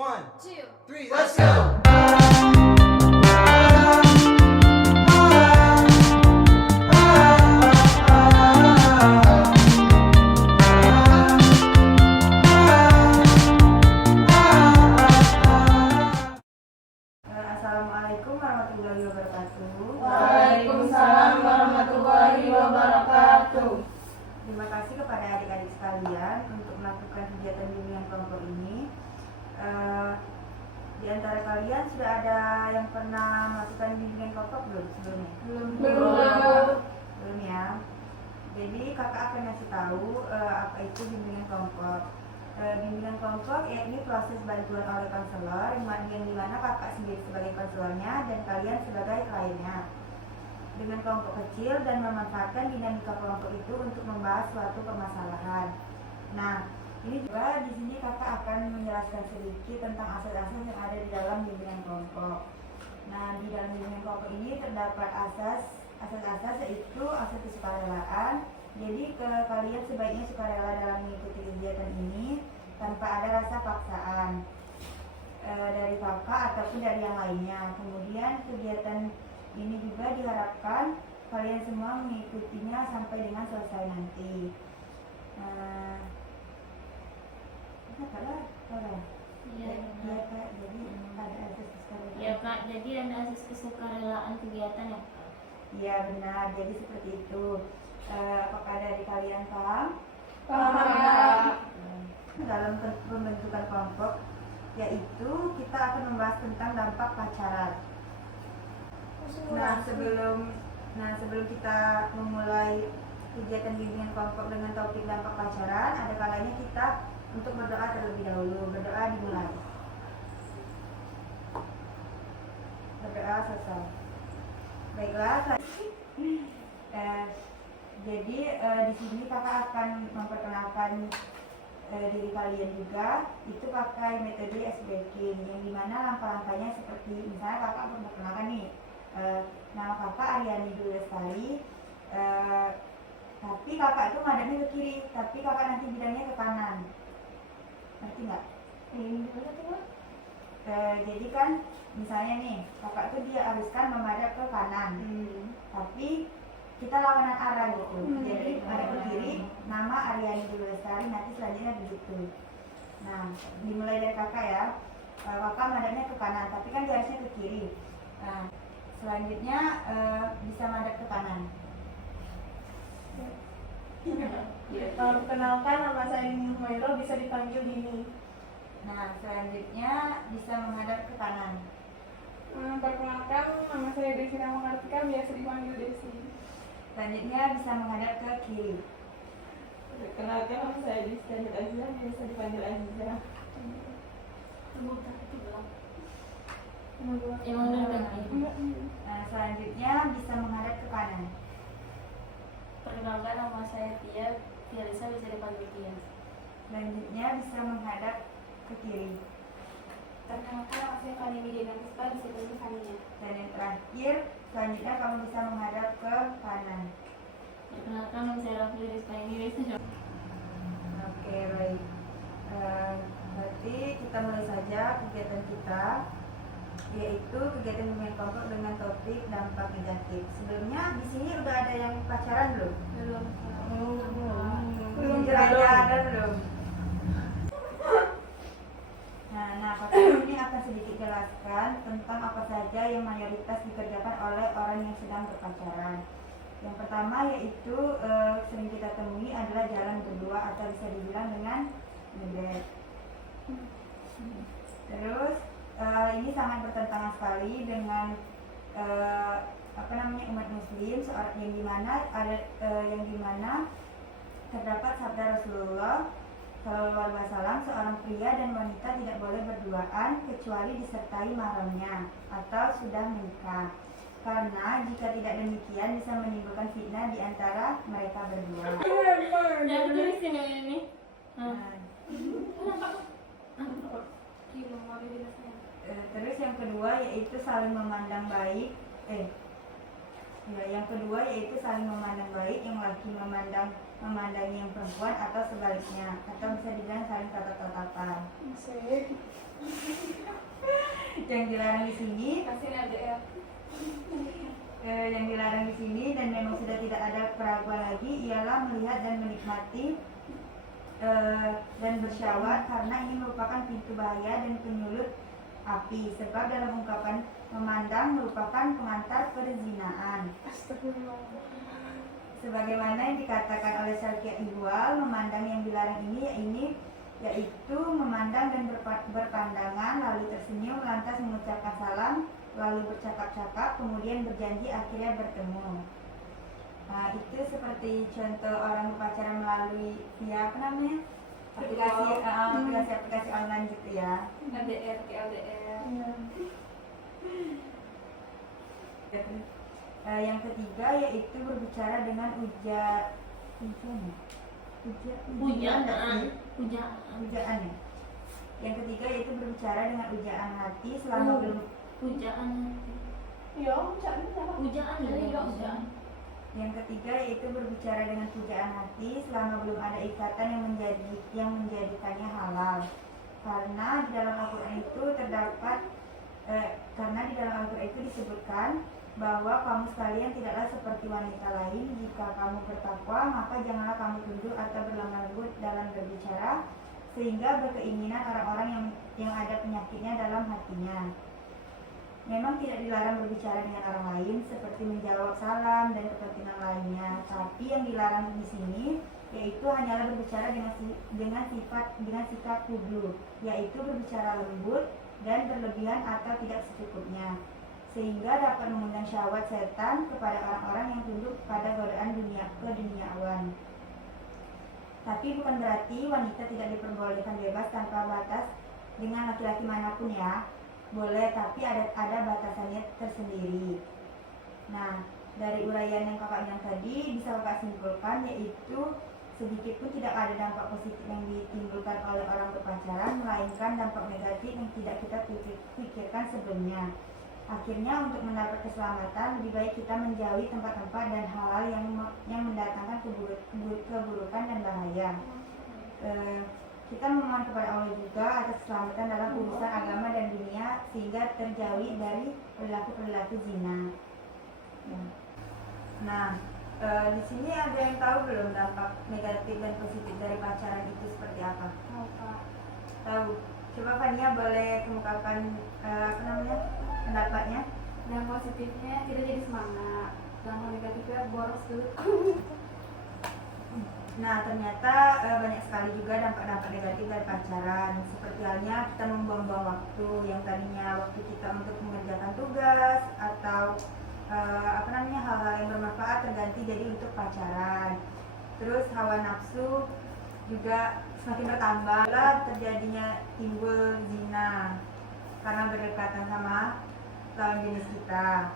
One, two, three, let's go! Assalamualaikum warahmatullahi wabarakatuh. Waalaikumsalam warahmatullahi wabarakatuh. Terima kasih kepada adik-adik sekalian untuk melakukan kegiatan bimbingan kelompok ini. Di antara kalian sudah ada yang pernah melakukan bimbingan kelompok belum sebelumnya? Belum ya. Jadi kakak akan kasih tahu apa itu bimbingan kelompok. Bimbingan kelompok yakni proses bantuan oleh konselor yang dimana kakak sendiri sebagai konselornya dan kalian sebagai kliennya dengan kelompok kecil dan memanfaatkan dinamika kelompok itu untuk membahas suatu permasalahan. Nah, ini juga di sini kakak akan menjelaskan sedikit tentang asas-asas yang ada di dalam bimbingan kelompok. Nah, di dalam bimbingan kelompok ini terdapat asas-asas yaitu asas kesukarelaan. Jadi kalian sebaiknya sukarela dalam mengikuti kegiatan ini tanpa ada rasa paksaan dari kakak ataupun dari yang lainnya. Kemudian kegiatan ini juga diharapkan kalian semua mengikutinya sampai dengan selesai nanti. Iya Kak, jadi ada asas kesukarelaan. Ya Kak, jadi ada asas kesukarelaan kegiatan ya Kak? Iya benar, jadi seperti itu. Apakah dari kalian paham? Paham. Dalam pembentukan kelompok, yaitu kita akan membahas tentang dampak pacaran. Sebelum kita memulai kegiatan bimbingan kelompok dengan topik dampak pacaran, ada kalanya kita untuk berdoa terlebih dahulu. Berdoa dimulai. Berdoa selesai. Baiklah. Jadi di sini kakak akan memperkenalkan diri kalian juga. Itu pakai metode ice breaking, yang dimana langkah-langkahnya seperti misalnya kakak memperkenalkan nih, nama kakak Aryani Dwi Lestari, tapi kakak itu ngadepnya ke kiri, tapi kakak nanti bilangnya ke kanan. Ngerti nggak? Jadi kan misalnya nih kakak tuh dia haruskan memadap ke kanan, tapi kita lawanan arah gitu. Jadi ada ke kiri, nama Aryani Dwi Lestari, nanti selanjutnya begitu. Nah, dimulai dari kakak ya. Kakak madapnya ke kanan, tapi kan dia harusnya ke kiri. Nah, selanjutnya bisa madap ke kanan. Perkenalkan, nama saya Nini Humairo, bisa dipanggil Dini. Nah, selanjutnya bisa menghadap ke kanan. Perkenalkan, nama saya Desi Ramakartika, biasa dipanggil Desi. Selanjutnya bisa menghadap ke kiri. Perkenalkan, nama saya Desi Aziza, biasa dipanggil Aziza. Nah, selanjutnya bisa menghadap ke kanan. Perkenalkan, nama saya Tia Lisa, bisa dipanggil Tia. Selanjutnya bisa menghadap ke kiri. Perkenalkan, nama saya Fani Widina Puspa, bisa dipanggil Fania. Dan yang terakhir, selanjutnya kamu bisa menghadap ke kanan. Perkenalkan, nama saya Rafli Rizka, ini bisa. Oke, baik. Berarti kita mulai saja kegiatan kita, yaitu kegiatan bimbingan kelompok dengan topik dampak negatif. Sebelumnya di sini udah ada yang pacaran belum? Belum. Ada belum? Nah, kakak ini akan sedikit jelaskan tentang apa saja yang mayoritas dikerjakan oleh orang yang sedang berpacaran. Yang pertama yaitu sering kita temui adalah jalan berdua atau bisa dibilang dengan ngedate. Terus ini sangat bertentangan sekali dengan umat muslim yang dimana terdapat sabda Rasulullah Shallallahu Alaihi Wasallam, seorang pria dan wanita tidak boleh berduaan kecuali disertai mahramnya atau sudah menikah, karena jika tidak demikian bisa menimbulkan fitnah di antara mereka berdua. Yang tulis ini. Terus yang kedua yaitu saling memandang baik. Yang kedua yaitu saling memandang baik, yang laki memandangi yang perempuan atau sebaliknya, atau bisa dibilang saling tatap-tatapan. Yang dilarang di sini, Kasih LDR. yang dilarang di sini dan memang sudah tidak ada keraguan lagi ialah melihat dan menikmati dan bersyahwat karena ini merupakan pintu bahaya dan penyulut api, sebab dalam ungkapan memandang merupakan pengantar perzinaan. Astagfirullah. Sebagaimana yang dikatakan oleh Syarqiyah Ihwal, memandang yang dilarang ini yaitu memandang dan berpandangan, lalu tersenyum, lantas mengucapkan salam, lalu bercakap-cakap, kemudian berjanji, akhirnya bertemu. Nah, itu seperti contoh orang berpacaran melalui via apa namanya? Aplikasi online gitu ya. LDR ke LDR. Yang ketiga yaitu berbicara dengan ujaan ya. Yang ketiga yaitu berbicara dengan ujaan hati selama belum Pujaan. Iya, ucapan apa? Pujaan ya, pujaan. Yang ketiga yaitu berbicara dengan pujaan hati selama belum ada ikatan yang menjadikannya halal. Karena di dalam Al-Qur'an itu disebutkan bahwa kamu sekalian tidaklah seperti wanita lain. Jika kamu bertakwa, maka janganlah kamu tunduk atau berlemah lembut dalam berbicara, sehingga berkeinginan orang-orang yang ada penyakitnya dalam hatinya. Memang tidak dilarang berbicara dengan orang lain seperti menjawab salam dan kepentingan lainnya, tapi yang dilarang di sini yaitu hanyalah berbicara dengan sikap kudu, yaitu berbicara lembut dan berlebihan atau tidak secukupnya, sehingga dapat mengundang syahwat setan kepada orang-orang yang tunduk pada godaan keduniawan. Tapi bukan berarti wanita tidak diperbolehkan bebas tanpa batas dengan laki-laki manapun ya. Boleh, tapi ada batasannya tersendiri. Nah, dari uraian yang kakak bilang tadi bisa kakak simpulkan yaitu sedikit pun tidak ada dampak positif yang ditimbulkan oleh orang berpacaran, melainkan dampak negatif yang tidak kita pikirkan sebelumnya. Akhirnya untuk mendapat keselamatan lebih baik kita menjauhi tempat-tempat dan hal-hal yang mendatangkan keburukan dan bahaya. Kita memohon kepada Allah juga atas keselamatan dalam urusan agama dan dunia sehingga terjauhi dari perilaku zina. Nah, di sini ada yang tahu belum dampak negatif dan positif dari pacaran itu seperti apa? Tahu. Coba Fania boleh kemukakan pendapatnya. Yang positifnya kita jadi semangat, yang negatifnya boros dulu. Nah, ternyata banyak sekali juga dampak-dampak negatif dari pacaran. Seperti halnya kita membuang-buang waktu yang tadinya waktu kita untuk mengerjakan tugas atau hal-hal yang bermanfaat terganti jadi untuk pacaran. Terus hawa nafsu juga semakin bertambah, terjadinya timbul zina karena berdekatan sama lawan jenis kita.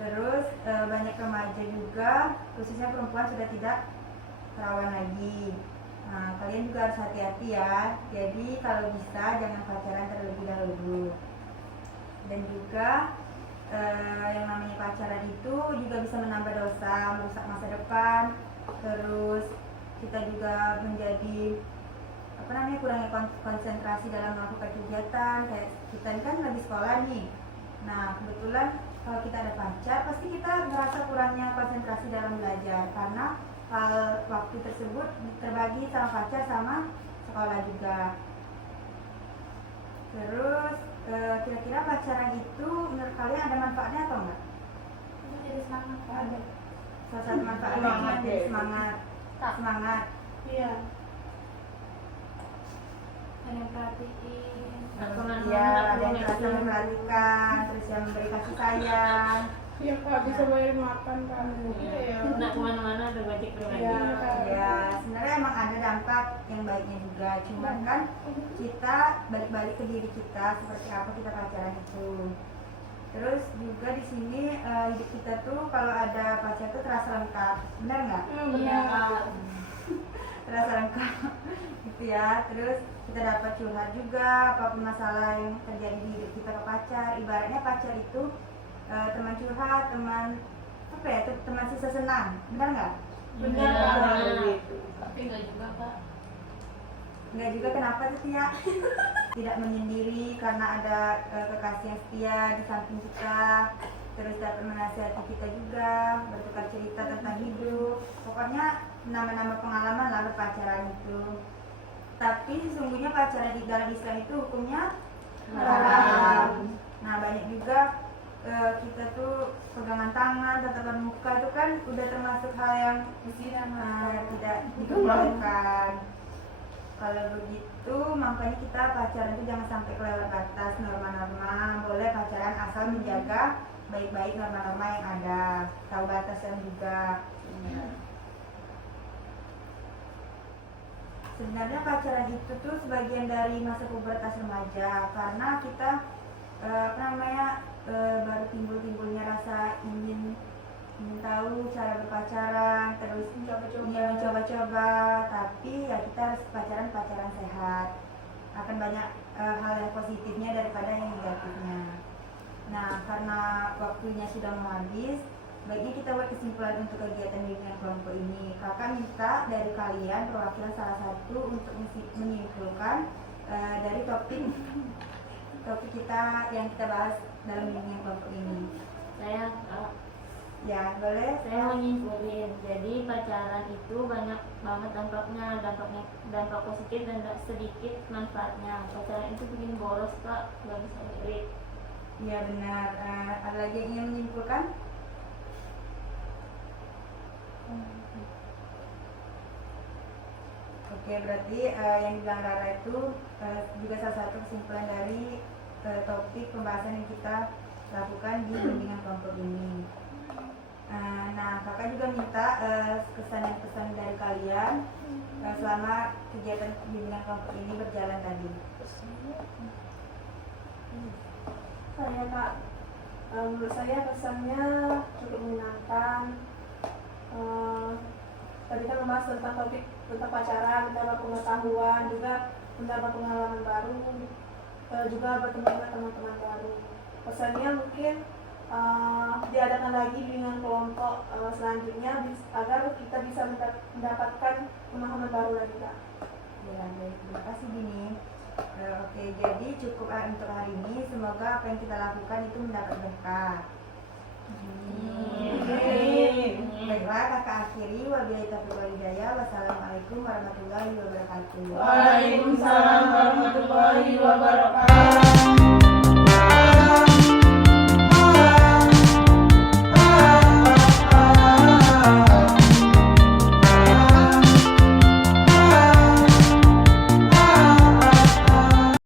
Terus banyak remaja juga, khususnya perempuan sudah tidak perawan lagi. Nah, kalian juga harus hati-hati ya. Jadi kalau bisa jangan pacaran terlebih dahulu. Dan juga yang namanya pacaran itu juga bisa menambah dosa, merusak masa depan. Terus kita juga menjadi kurangnya konsentrasi dalam melakukan kegiatan. Kayak kita kan lagi sekolah nih. Nah, kebetulan kalau kita ada pacar, pasti kita merasa kurangnya konsentrasi dalam belajar karena hal waktu tersebut terbagi sama pacar sama sekolah juga. Terus kira-kira pacaran itu menurut kalian ada manfaatnya atau enggak? Itu jadi semangat. Ada. Salah satu manfaatnya yang jadi semangat. Iya. Ada yang perhatiin. Iya, ada yang merasa memperhatikan, terus yang memberi kasih sayang. Iya Kak, bisa bayar makan Kak. Iya. Nak kemana-mana ada budget pribadi. Ya, sebenarnya emang ada dampak yang baiknya juga. Cuman kan kita balik-balik ke diri kita seperti apa kita pacaran itu. Terus juga di sini hidup kita tuh kalau ada pacar tuh terasa lengkap, benar nggak? Iya. Terasa lengkap, gitu ya. Terus kita dapat curhat juga apapun masalah yang terjadi di hidup kita ke pacar. Ibaratnya pacar itu teman curhat, teman sisa senang, benar nggak? Benar. Tapi enggak juga Kak. Enggak juga, kenapa tuh Tia? Tidak menyendiri karena ada kekasih yang setia di samping kita, terus dapat menasihati kita juga, bertukar cerita tentang hidup. Pokoknya nama-nama pengalaman lah berpacaran itu. Tapi sesungguhnya pacaran di dalam Islam itu hukumnya haram. Nah banyak juga kita tuh pegangan tangan, tatapan muka itu kan udah termasuk hal yang tidak diperbolehkan. Kalau begitu makanya kita pacaran itu jangan sampai kelewat batas norma-norma. Boleh pacaran asal menjaga baik-baik norma-norma yang ada, tahu batasan juga. Sebenarnya pacaran itu tuh sebagian dari masa pubertas remaja, karena kita baru timbulnya rasa ingin tahu cara berpacaran, terus mencoba-coba, tapi ya kita harus pacaran sehat. Akan banyak hal yang positifnya daripada yang negatifnya. Nah, karena waktunya sudah mau habis, baiknya kita buat kesimpulan untuk kegiatan bimbingan kelompok ini. Kakak minta dari kalian perwakilan salah satu untuk menyimpulkan dari topik kita yang kita bahas dalam bimbingan kelompok ini. Saya Ya, boleh. Saya menyimpulin, jadi pacaran itu banyak banget dampaknya, dampak positif dan sedikit manfaatnya. Pacaran itu bikin boros Kak, nggak bisa irit. Iya benar. Ada lagi yang ingin menyimpulkan? Oke, berarti yang dibilang Rara itu juga salah satu kesimpulan dari topik pembahasan yang kita lakukan di bimbingan kelompok ini. Nah, kakak juga minta kesan dan pesan dari kalian selama kegiatan bimbingan kelompok ini berjalan tadi. Saya Kak, menurut saya pesannya cukup menyenangkan. Tadi kan membahas tentang topik tentang pacaran, mendapat pengetahuan, juga mendapat pengalaman baru, juga bertemu dengan teman-teman baru. Pesannya mungkin diadakan lagi dengan kelompok selanjutnya agar kita bisa mendapatkan pemahaman baru lagi Kak. Ya, baik, terima kasih Dini. Oke, jadi cukup untuk hari ini. Semoga apa yang kita lakukan itu mendapat berkah. Baiklah, kakak akhiri. Wabillahi taufiq wal hidayah. Wassalamualaikum warahmatullahi wabarakatuh. Waalaikumsalam warahmatullahi wabarakatuh.